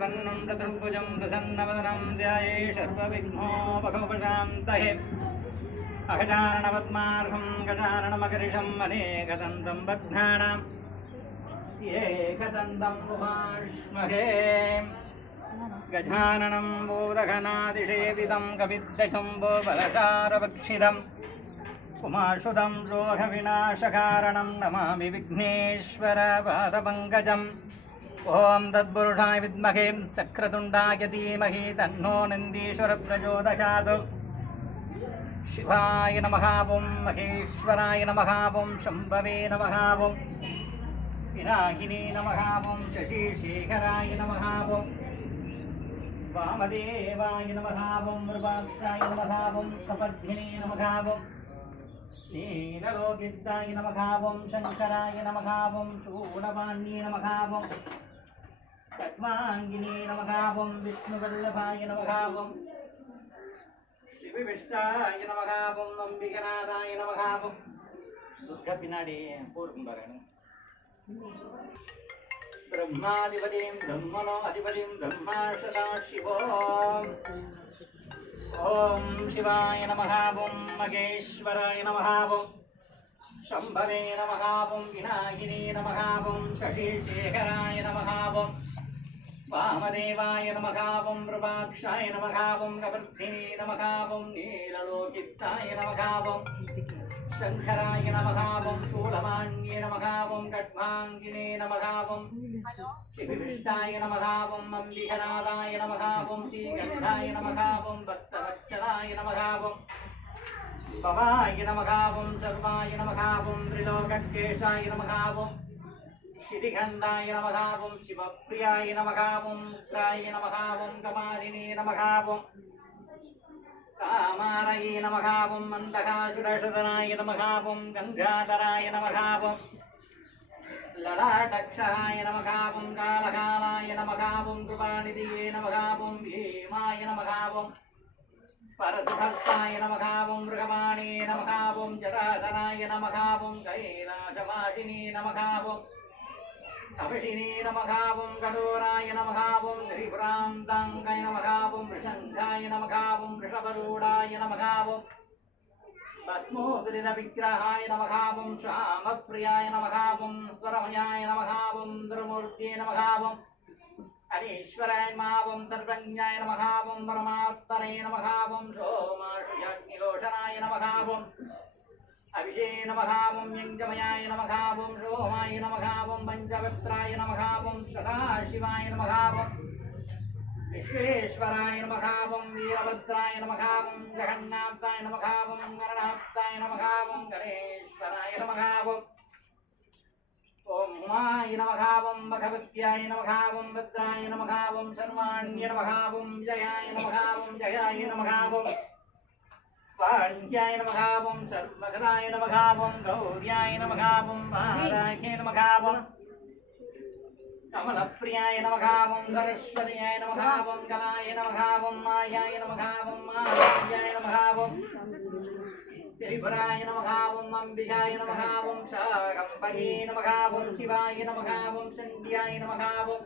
नं रथुजं प्रसन्नवदनं ध्याये शर्वविघ्नो बहवशां गजाननमकरिषम् अखजानणपद्मार्हं गजाननमकरिषं मदेकदन्दं बध्नाम् एकदन्दं पुमाष्महे गजाननं बोधनादिषेविदं गविद्वशं बोबलकारभक्षिदं पुमाशुदं लोहविनाशकारणं नमामि विघ्नेश्वरपादपङ्कजम्। ఓం తద్పురుషాయ విద్మహే చక్రతుండాయ ధీమహి తన్నో నందీశ్వర ప్రచోదయాత్ శివాయ నమ ఓం మహేశ్వరాయ నమ ఓం శంభవే నమ ఓం వినాయినే నమ ఓం శశిశేఖరాయ నమ ఓం వామదేవాయ నమ ఓం మృగాక్షాయ నమ ఓం కపర్ధినే నమ ఓం నీలలోకితాయ నమ ఓం శంకరాయ నమ ఓం చూడపాణ్యే నమ ఓం పద్మాంగినే నమ ఓం విష్ణువల్లభాయ నమ ఓం శివవిష్టాయ నమ ఓం అంబికనాథాయ నమ ఓం దుర్గ పిన్నాడి కోరుకుంటారాను బ్రహ్మాధిపతిం బ్రహ్మణో అధిపతిం బ్రహ్మా సదా శివో ఓం శివాయ నమ ఓం మహేశ్వరాయ నమ ఓం వామదేవాయ నమ రుపాక్షాయ నృపాక్షాయ నమ ఓం నీలలోకిత్తాయ నమ శంకరాయ నమ ఓం శూలమాన్యే నమ ఓం కట్మాంగినే శివిష్టాయ నమ అంబిహనాదాయ అంబికనాథాయ శ్రీగంధాయ నమ ఓం భక్తవత్సలాయ నమ భవాయ నమ సర్వాయ నమ త్రిలోకేశాయ నమ ఓం శితిఖండాయ శివప్రియాయ నమ ఓం ముద్రాయ నమ కమాలినే నమ ఓం కామారయే నమ ఓం మందకాసురషదనాయ నమ గంగాధరాయ నమ ఓం లలాటక్షరాయ నమ ఓం కాళకాలాయ నమ ఓం కృపానిధియే నమ భీమాయ నమ పరసుభక్తాయ నమ ఓం మృగమాణే నమ ఓం జటాధరాయ నమ ఓం కైలాసవాసినే నమ అభిషిణీ కపిషినే కఠోరాయ నమ ఓం త్రిపురాంతాంగాయ నమ ఓం వృషంగాయ నమ ఓం వృషభరూఢాయ నమ ఓం భస్మోదృత విగ్రహాయ నమ శ్యామప్రియాయ నమ స్వరమయాయ నమ ఓం దుర్మూర్తే అనీశ్వరాయ నమ ఓం సర్వజ్ఞాయ నమ ఓం పరమాత్మనే నమ ఓం సోమాషుయాగ్నిలోషనాయ నమ ఓం అభిషే నమ ఓం యంజమయాయ నమ ఓం సోమాయ నమ ఓం పంచవక్త్రాయ నమ ఓం సదాశివాయ నమ ఓం విశ్వేశ్వరాయ నమ ఓం వీరభద్రాయ నమ ఓం జగన్నాథాయ నమ ఓం గణనాథాయ నమ ఓం గణేశ్వరాయ నమ ఓం ఓం ఉమాయ నమ ఓం భగవత్యాయ నమ ఓం భద్రాయ నమ ఓం సర్వాణ్య నమ ఓం జయాయ నమ ఓం జయాయ నమ ఓం వాణ్యాయ నమ సర్వగదాయ నమ గౌర్యాయ నమ ఓం వారాహ్యే కమలప్రియాయ నమ ఓం సరస్వత్యాయ నమ ఓం కలాయ మాయాయ నమ మాయాయ నమ త్రిపురాయ నమ ఓం అంబికాయ నమ ఓం శాకంబరీ నమ ఓం శివాయ నమ ఓం సంధ్యాయ నమ ఓం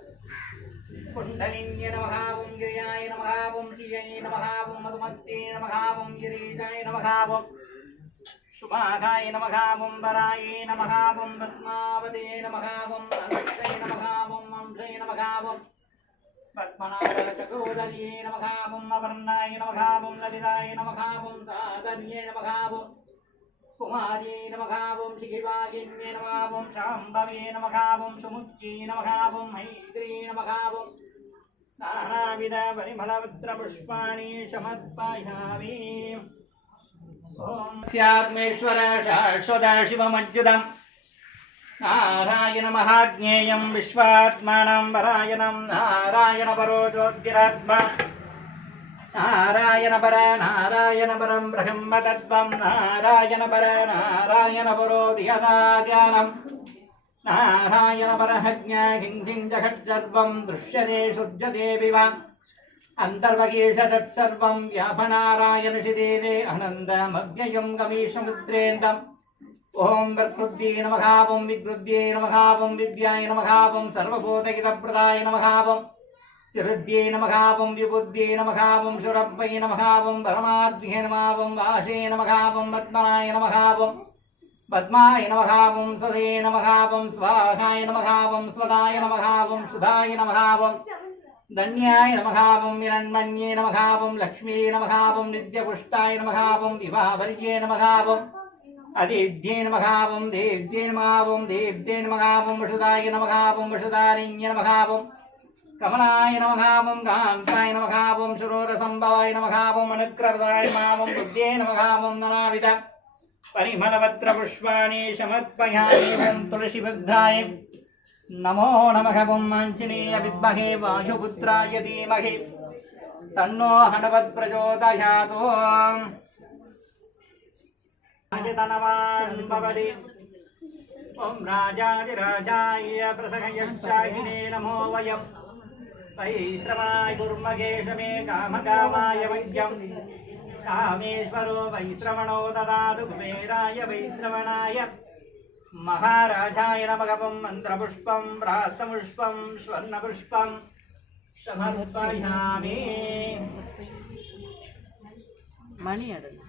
కుండలిన్య నమ ఓం గిరియాయ నమ ఓం శ్రియై నమ ఓం మధుమత్తే నమ ఓం గిరీశాయ నమ ఓం సుమాఘాయ నమ ఓం వరాయ నమ ఓం పద్మావతే నమ ఓం అంశయ నమ ఓం అంశయ నమ ఓం పద్మనాభచకోదర్యే నమ అవర్ణాయ నమ లలితాయ నమ సాదర్యే నమ కుమార్యే నమ శిఖివాగిన్యే నమ శాంభవే నమ సుముఖ్యే నానావిధ ఓం శాశ్వత శివమజ్జుదం నారాయణ మహాజ్ఞేయం విశ్వాత్మానం పరాయణం నారాయణ పరో జ్యోతిరాత్మ. నారాయణ పర నారాయణ పరం బ్రహ్మతత్వం నారాయణ పర నారాయణ పరో ధ్యానం నారాయణ పరహజ్ఞ హింసిం జగత్సర్వం దృశ్యతే శుద్ధతే వివ అంతర్వగీష తత్సర్వం వ్యాపనారాయణ శిదేదే అనందమవ్యయం గమీషముద్రేందం ఓం ప్రకృద్యే నమః ఓం విగృద్యే విద్యాయ నమః ఓం సర్వభూతహితప్రదాయ నమః ఓం చిరుద్యై విబుద్ధ్యై నమకావం శురబ్బై నమకావం పరమాద్భ్యే నమాపం వాషే నమకావం పద్మనాయ నమకావం పద్మాయ నమకావం స్వదే నమకావం స్వాహాయ నమకావం స్వదాయ నమకావం సుధాయ నమకావం ధన్యాయ నమకావం విరణ్మన్యే నమకావం లక్ష్మీ నమకావం నిత్యపుష్టాయ నమకావం వివాహవర్యే నమకావం అదిద్యే నమకావం దేవ్యే నమకావం దేవ్యే నమకావం వసుదాయ నమకావం వసుదారిణ్య నమకావం కమలాయ నమకావం కాంతాయ నమకావం సురోరసంభవాయ నమకావం అనుగ్రహదాయ నమావం బుద్ధ్యే నమకావం ననావిధ పరిమళపత్ర పుష్పాణి సమర్పయామి తులసిభద్రాయ. నమో నమః ఓం ఆంజనేయ విద్మహే వాయుపుత్రాయ ధీమహి. తన్నో హణవత్ ప్రచోదయాతో राजतनवान् भवति ॐ राजादिराजाय प्रसहयश्चागिने नमो वयम् वैश्रमाय कुर्मगेशमे कामकामाय वैद्यम् कामेश्वरो वैश्रवणो ददातु कुबेराय वैश्रवणाय महाराजाय नमगपं मन्त्रपुष्पं प्रातपुष्पं स्वर्णपुष्पं समर्पयामि மணி அடுத்து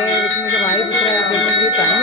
అంజనేయ విష్ణుక వాయుపుత్రాయ ధీమహి తన్నో ఆనంద